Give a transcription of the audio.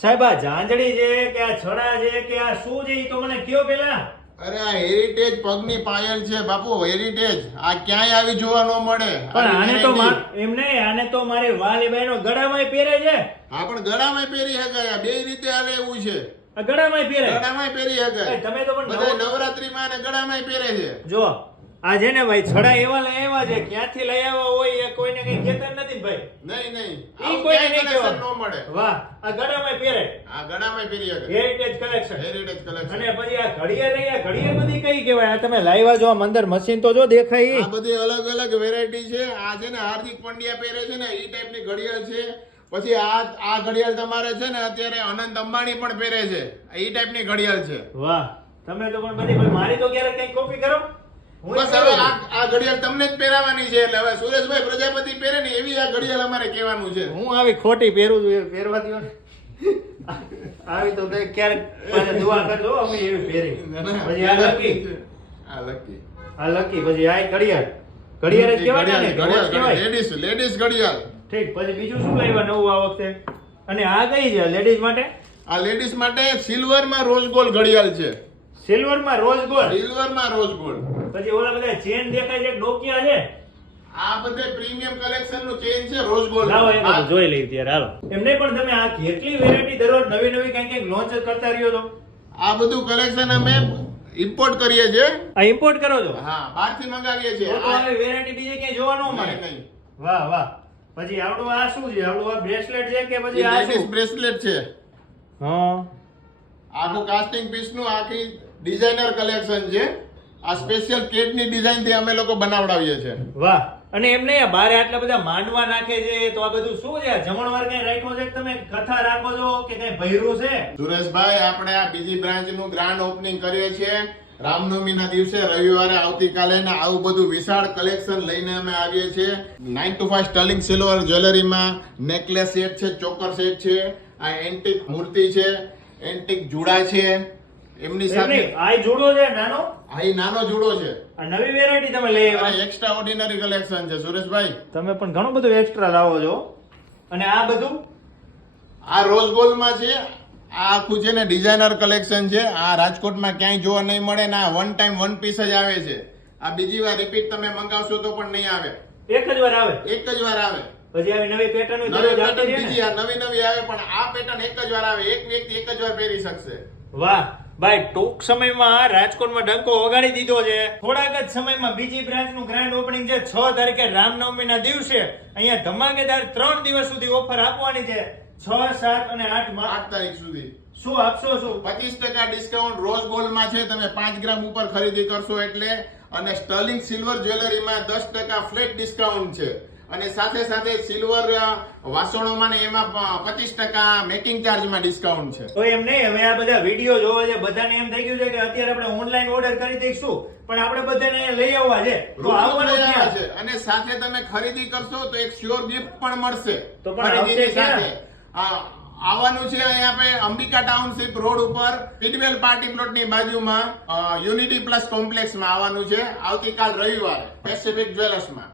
સાહેબ આ ઝાંઝડી છે કે આ છડા છે કે આ શું છે એ તો મને કયો પેલા? અરે આ હેરિટેજ પગની પાયલ છે બાપુ હેરિટેજ આ ક્યાંય આવી જોવા ન મળે. પણ આને તો એમ નહીં આને તો મારી વાલીબાઈનો ગળામાં પહેરે છે. હા પણ ગળામાં પહેરી શકાય. બે રીતે હાલે એવું છે. ગળામાં પહેરે? ગળામાં પહેરી એ તમે તો પણ બધા નવરાત્રી નવરાત્રીમાં અને ગળામાં પહેરે છે. જો આ છે ને ભાઈ છડા એવા લઈ આવ્યા છે ક્યાંથી લઈ આવ્યા હોય એ કોઈને કઈ કહેતા નથી ભાઈ. નહીં નહીં. કોઈને નહીં ન મળે. વાહ આ પહેરે આ ગળામાં પહેરી શકાય હેરિટેજ કલેક્શન હેરિટેજ collection. અને પછી આ ઘડિયાળ રહી આ ઘડિયાળ બધી કઈ કહેવાય? આ તમે જો અંદર મશીન તો જો દેખાય. આ બધી અલગ અલગ વેરાયટી છે. આ છે ને હાર્દિક પંડ્યા પહેરે છે ને ઈ ટાઈપની ઘડિયાળ છે. પછી આ આ ઘડિયાળ તમારે છે ને અત્યારે અનંત અંબાણી પણ પહેરે છે. ઈ ટાઈપની ઘડિયાળ છે. વાહ. તમે તો પણ બધી મારી તો ક્યારેક કઈ કોપી કરો? હું બસ હવે આ ઘડિયાળ તમને જ પહેરાવાની છે. એટલે હવે સુરેશભાઈ પ્રજાપતિ પહેરે ને એવી આ ઘડિયાળ અમારે કહેવાનું છે. હું આવી ખોટી પહેરું છું પહેરવા ને. આવી તો ક્યારેક પાછા દુઆ કરજો અમે એવી ફેરી પછી આ લકી. આ લકી. આ લકી પછી આ ઘડિયાળ. ઘડિયાળ જ કહેવાય ને ઘડિયાળ લેડીઝ લેડીઝ ઘડિયાળ ઠીક પછી બીજું શું લાવ્યા નવું આ વખતે? અને આ કઈ છે લેડીઝ માટે? આ લેડીઝ માટે સિલ્વરમાં રોઝ ગોલ્ડ ઘડિયાળ છે. સિલ્વરમાં રોઝ ગોલ્ડ સિલ્વરમાં રોઝ ગોલ્ડ પછી ઓલા બધા ચેન દેખાય છે ડોકિયા છે. આ બધે પ્રીમિયમ કલેક્શનનું ચેન છે રોઝ ગોલ્ડ લાવો એ બધું જોઈ લઈએ ત્યારે હાલો. એમને પણ તમે આ કેટલી વેરાયટી દરરોજ નવી નવી કંઈક કંઈક લોન્ચ કરતા રહ્યો છો? આ બધું કલેક્શન અમે ઇમ્પોર્ટ કરીએ છીએ. આ ઇમ્પોર્ટ કરો છો? હા બહારથી મંગાવીએ છીએ. તો હવે વેરાયટી બીજે ક્યાંય જોવા ન મળે નહીં. વાહ વાહ. પછી આવડું આ શું છે? આવડું આ બ્રેસલેટ છે કે પછી આ શું? બ્રેસલેટ છે. હા. આખું કાસ્ટિંગ પીસનું આખી ડિઝાઇનર કલેક્શન છે. આ સ્પેશિયલ કેટની ડિઝાઇનથી અમે લોકો બનાવડાવીએ છીએ. વાહ. અને એમને બારે આટલા બધા માંડવા નાખે છે તો આ બધું શું છે? જમણવાર કઈ રાખ્યો છે તમે કથા રાખો છો કે કઈ ભૈરું છે? સુરેશભાઈ આપણે આ બીજી બ્રાન્ચનું ગ્રાન્ડ ઓપનિંગ કરીએ છીએ. રામનવમી ના દિવસે રવિવારે આવતીકાલે ને આવું બધું વિશાળ કલેક્શન લઈને અમે આવીએ છીએ. Nine two five sterling silver જ્વેલરીમાં necklace set છે ચોકર સેટ છે આ એન્ટિક મૂર્તિ છે એન્ટિક જુડા છે. એમની એમ સાથે આ જોડો છે નાનો? ઈ નાનો જુડો છે. આ નવી વેરાયટી તમે લઈ આવ્યા. એક્સ્ટ્રા ઓર્ડિનરી કલેક્શન છે સુરેશભાઈ. તમે પણ ઘણું બધું એક્સ્ટ્રા લાવો છો. અને આ બધું? આ રોઝ ગોલ્ડમાં છે આ આખું છે ને ડિઝાઇનર કલેક્શન છે. આ રાજકોટમાં ક્યાંય જોવા નહીં મળે ને આ વન ટાઈમ વન પીસ જ આવે છે. આ બીજી વાર રિપીટ તમે મંગાવશો તો પણ નહીં આવે. એક જ વાર આવે? એક જ વાર આવે. પછી આવી નવી પેટર્ન નવી પેટર્ન બીજી આ નવી નવી આવે પણ આ પેટર્ન એક જ વાર આવે. એક વ્યક્તિ એક જ વાર પહેરી શકશે. વાહ. ભાઈ ટૂંક સમયમાં રાજકોટમાં ડંકો વગાડી દીધો છે. થોડાક જ સમયમાં બીજી બ્રાન્ચનું ગ્રાન્ડ ઓપનિંગ છે. છ તારીખે રામનવમીના દિવસે અહીંયા ધમાકેદાર ત્રણ દિવસ સુધી ઓફર આપવાની છે. છ સાત અને આઠમાં આઠ તારીખ સુધી. શું આપશો શું? પચીસ ટકા ડિસ્કાઉન્ટ રોઝ ગોલ્ડમાં છે. તમે પાંચ ગ્રામ ઉપર ખરીદી કરશો એટલે. અને સ્ટર્લિંગ સિલ્વર જ્વેલરીમાં દસ ટકા ફ્લેટ ડિસ્કાઉન્ટ છે. અને સાથે સાથે સિલ્વર વાસણોમાં ને એમાં પચીસ ટકા મેકિંગ ચાર્જમાં ડિસ્કાઉન્ટ છે. તો એમ નહીં હવે આ બધા વીડિયો જોવા છે બધાને એમ થઈ ગયું છે કે અત્યારે આપણે ઓનલાઈન ઓર્ડર કરી દઈશું પણ આપણે બધાને લઈ આવવા છે. તો આવવાનું છે. અને સાથે તમે ખરીદી કરશો તો એક શ્યોર ગિફ્ટ પણ મળશે તો પણ? સાથે. આવવાનું છે અહીંયા આપણે અંબિકા ટાઉનશીપ રોડ ઉપર કિડવેલ પાર્ટી પ્લોટની બાજુમાં યુનિટી પ્લસ કોમ્પ્લેક્સમાં આવવાનું છે. આવતીકાલ રવિવારે પેસિફિક જ્વેલર્સમાં